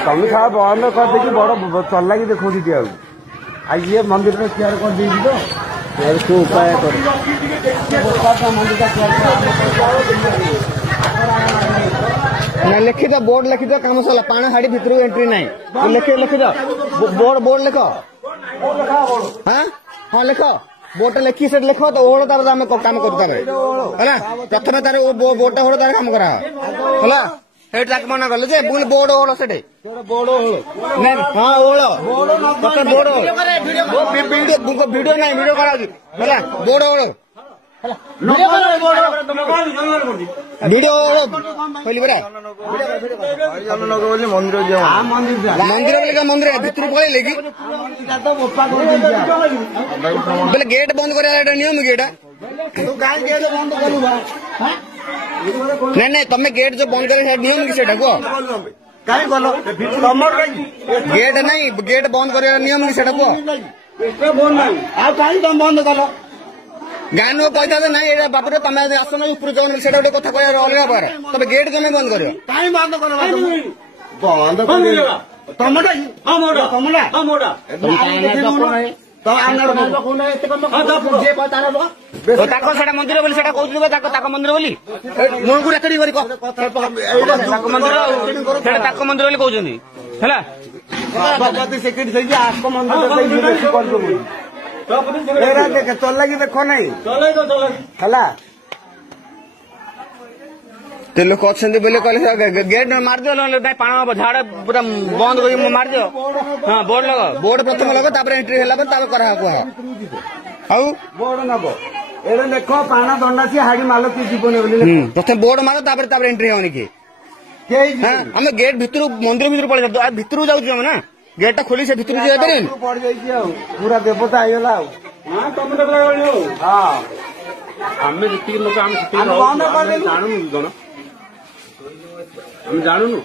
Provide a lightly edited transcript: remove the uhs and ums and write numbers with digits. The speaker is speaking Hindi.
समीक्षा बंद कर देखिए बड़ चल लगी देखो ये मंदिर में तैयार कर दी तो उपाय कर लिखी दो बोर्ड लिखी दो काम सरला पानी हाड़ी भितर एंट्री ना लिखी दो बोर्ड लिख हाँ हाँ लिख बोर्ड लिखी से लिख तो ओढ़ तार आम काम कर प्रथम तार बोर्ड ओढ़ तार काम करा मना कल बोर्ड ओढ़ से बोर्ड हाँ ओढ़ बोर्ड वीडियो ना वीडियो करा बोर्ड ओढ़ वीडियो कहली परा मंदिर मंदिर भितर पड़े कि बोले गेट बंद कर नियम गेट नहीं तुम्हें गेट जो बंद कर नियम कि गेट नहीं गेट बंद कर नियम कि बंद कल गाँ लोग कहता ना बापू तुम आसन ऊपर जाऊन से कथा कह अलग बार तब गेट तुम्हें बंद कर मंदिर बोली मंदिर बोली मुँह को रेकर्डिंग मंदिर बोली कहते चल लगी देखो नहीं लोक अच्छा बोले कहले गेट मार दियो पाण झाड़ पूरा बंद कर मार दियो हाँ बोर्ड लग बोर्ड प्रथम लग एंट्री है बोर्ड नब ए देख पाण दंडा सी हाड़ी माल की जीवन प्रथम बोर्ड मार एंट्री होनी कि आम गेट भितर मंदिर भीतर पड़े भितर जाऊँ ना गेट खोली से भितर पड़ जाइए पूरा देवता आईगला आम जी लोग जानू